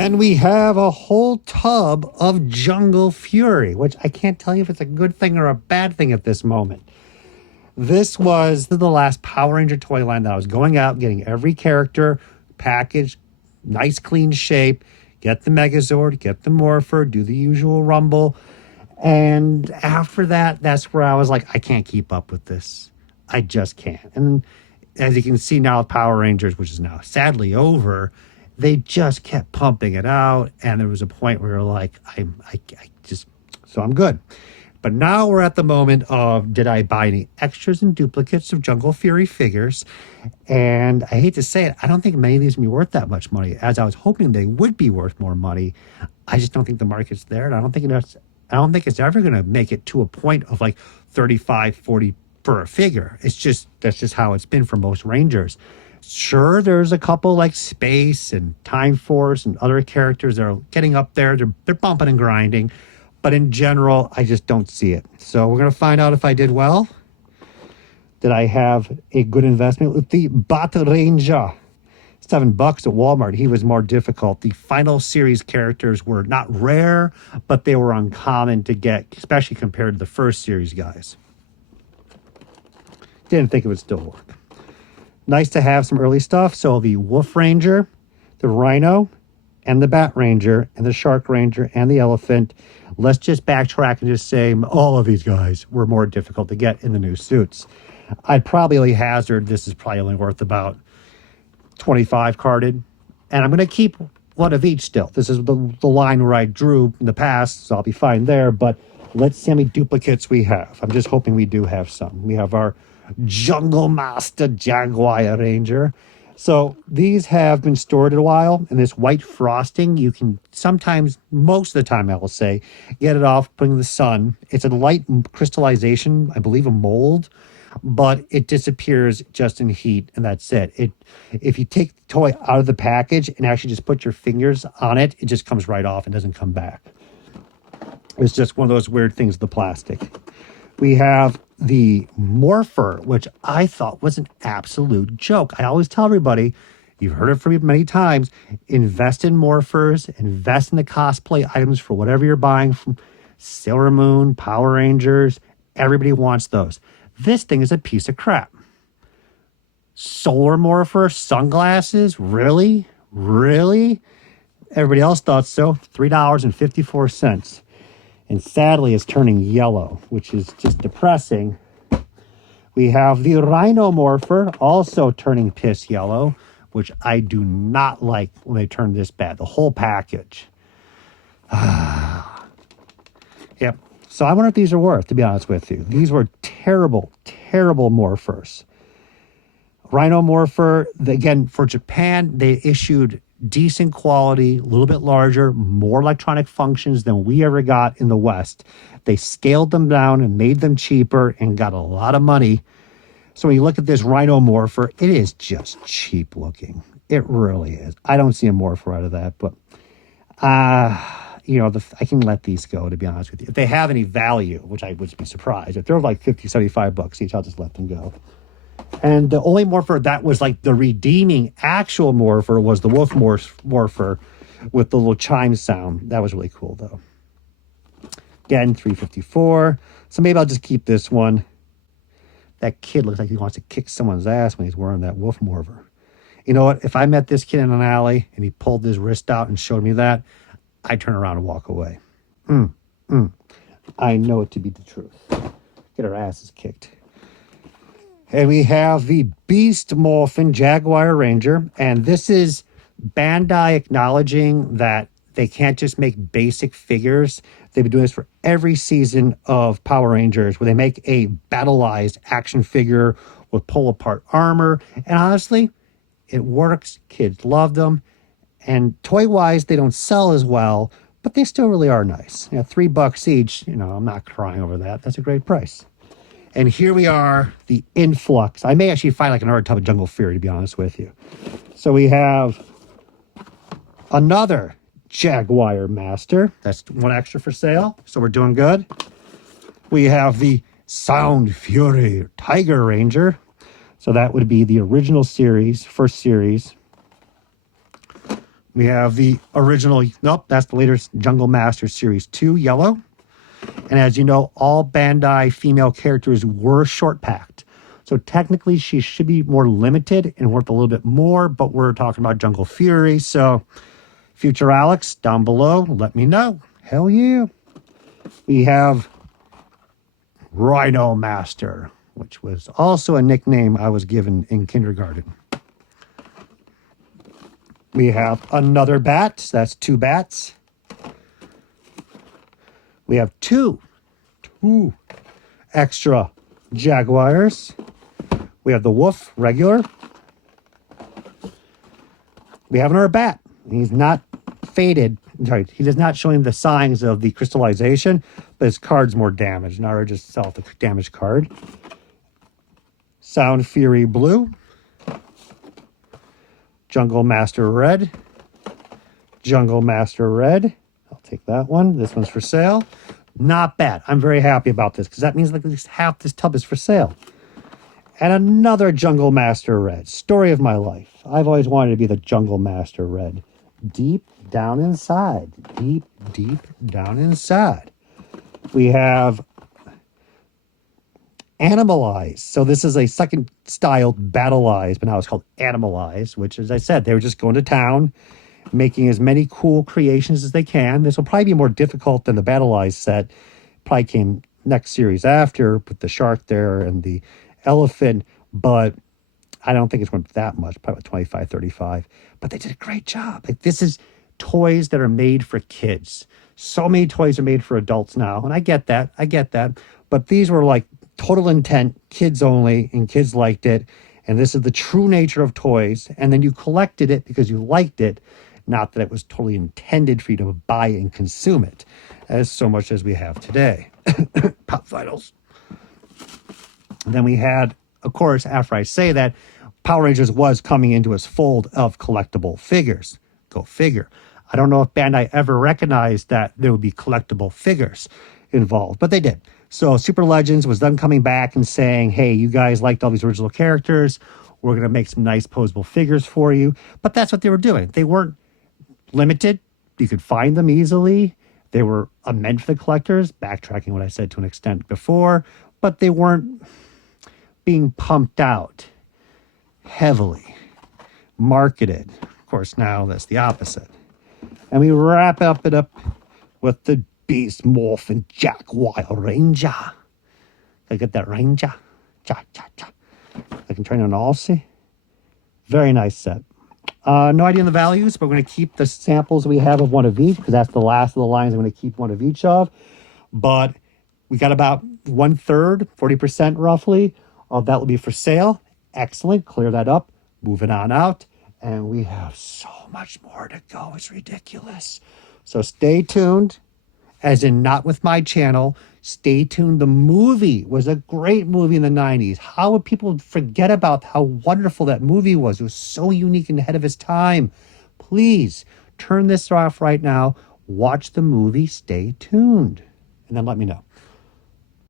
And we have a whole tub of Jungle Fury, which I can't tell you if it's a good thing or a bad thing at this moment. This was the last Power Ranger toy line that I was going out, getting every character packaged, nice clean shape, get the Megazord, get the Morpher, do the usual Rumble. And after that, that's where I was like, I can't keep up with this. I just can't. And as you can see now, Power Rangers, which is now sadly over, they just kept pumping it out. And there was a point where you're like, so I'm good. But now we're at the moment of, did I buy any extras and duplicates of Jungle Fury figures? And I hate to say it, I don't think many of these will be worth that much money, as I was hoping they would be worth more money. I just don't think the market's there. And I don't think it's ever going to make it to a point of like 35, 40 for a figure. That's just how it's been for most Rangers. Sure, there's a couple like Space and Time Force and other characters that are getting up there. They're bumping and grinding. But in general, I just don't see it. So we're going to find out if I did well. Did I have a good investment with the Bat Ranger? $7 at Walmart. He was more difficult. The final series characters were not rare, but they were uncommon to get, especially compared to the first series guys. Didn't think it would still work. Nice to have some early stuff. So the Wolf Ranger, the Rhino, and the Bat Ranger, and the Shark Ranger, and the Elephant. Let's just backtrack and just say all of these guys were more difficult to get in the new suits. I'd probably hazard this is probably only worth about 25 carded. And I'm going to keep one of each still. This is the line where I drew in the past, so I'll be fine there. But let's see how many duplicates we have. I'm just hoping we do have some. We have our Jungle Master Jaguar Ranger. So these have been stored a while, and this white frosting, you can sometimes, most of the time I will say, get it off putting the sun. It's a light crystallization, I believe a mold, but it disappears just in heat, and that's it. If you take the toy out of the package and actually just put your fingers on it, it just comes right off and doesn't come back. It's just one of those weird things with the plastic. We have the Morpher, which I thought was an absolute joke. I always tell everybody, you've heard it from me many times, invest in Morphers, invest in the cosplay items for whatever you're buying from Sailor Moon, Power Rangers. Everybody wants those. This thing is a piece of crap. Solar Morpher, sunglasses, really? Really? Everybody else thought so. $3.54. And sadly, it's turning yellow, which is just depressing. We have the Rhino Morpher, also turning piss yellow, which I do not like when they turn this bad. The whole package. Yep. So I wonder if these are worth, to be honest with you. These were terrible, terrible Morphers. Rhino Morpher, again, for Japan, they issued decent quality, a little bit larger, more electronic functions than we ever got in the West. They scaled them down and made them cheaper and got a lot of money. So when you look at this Rhino Morpher, it is just cheap looking. It really is. I don't see a Morpher out of that, but I can let these go, to be honest with you. If they have any value, which I would be surprised. If they're like $50, $75 each, I'll just let them go. And the only Morpher that was like the redeeming actual Morpher was the Wolf Morpher with the little chime sound. That was really cool, though. Again, $3.54. So maybe I'll just keep this one. That kid looks like he wants to kick someone's ass when he's wearing that Wolf Morpher. You know what? If I met this kid in an alley and he pulled his wrist out and showed me that, I'd turn around and walk away. I know it to be the truth. Get our asses kicked. And we have the Beast Morphin Jaguar Ranger. And this is Bandai acknowledging that they can't just make basic figures. They've been doing this for every season of Power Rangers, where they make a battleized action figure with pull-apart armor. And honestly, it works. Kids love them. And toy-wise, they don't sell as well, but they still really are nice. $3 each, I'm not crying over that. That's a great price. And here we are, the influx. I may actually find like another tub of Jungle Fury, to be honest with you. So we have another Jaguar Master. That's one extra for sale. So we're doing good. We have the Sound Fury Tiger Ranger. So that would be the original series, first series. We have the original, nope, that's the latest Jungle Master Series 2 yellow. And as you know, all Bandai female characters were short packed. So technically she should be more limited and worth a little bit more, but we're talking about Jungle Fury. So future Alex down below, let me know. Hell yeah. We have Rhino Master, which was also a nickname I was given in kindergarten. We have another bat. That's 2 bats. We have two extra jaguars. We have the wolf, regular. We have another bat. He's not faded. Sorry, he is not showing the signs of the crystallization, but his card's more damaged. Now we're just sell the damaged card. Sound Fury blue. Jungle Master red. Jungle Master red. I'll take that one. This one's for sale. Not bad. I'm very happy about this because that means like at least half this tub is for sale. And another Jungle Master red. Story of my life. I've always wanted to be the Jungle Master red. Deep down inside. Deep, deep down inside. We have Animalized. So this is a second styled Battleized, but now it's called Animalized, which, as I said, they were just going to town, making as many cool creations as they can. This will probably be more difficult than the Battleized set. Probably came next series after with the shark there and the elephant, but I don't think it's went that much, probably 25, 35. But they did a great job. Like, this is toys that are made for kids. So many toys are made for adults now, and I get that. But these were like total intent, kids only, and kids liked it. And this is the true nature of toys. And then you collected it because you liked it, not that it was totally intended for you to buy and consume it, as so much as we have today. Pop Vitals. And then we had, of course, after I say that, Power Rangers was coming into its fold of collectible figures. Go figure. I don't know if Bandai ever recognized that there would be collectible figures involved, but they did. So Super Legends was them coming back and saying, hey, you guys liked all these original characters. We're going to make some nice posable figures for you. But that's what they were doing. They weren't limited. You could find them easily. They were meant for the collectors, backtracking what I said to an extent before, but they weren't being pumped out heavily, marketed. Of course, now that's the opposite. And we wrap it up with the Beast Morphin Jaguar Ranger. I get that Ranger. Cha, cha, cha. I can train on Aussie. Very nice set. No idea on the values, but we're going to keep the samples we have of one of each because that's the last of the lines I'm going to keep one of each of. But we got about 1/3, 40% roughly, of that will be for sale. Excellent. Clear that up. Moving on out. And we have so much more to go. It's ridiculous. So stay tuned. As in, not with my channel. Stay tuned. The movie was a great movie in the 90s. How would people forget about how wonderful that movie was? It was so unique and ahead of its time. Please turn this off right now. Watch the movie. Stay tuned. And then let me know.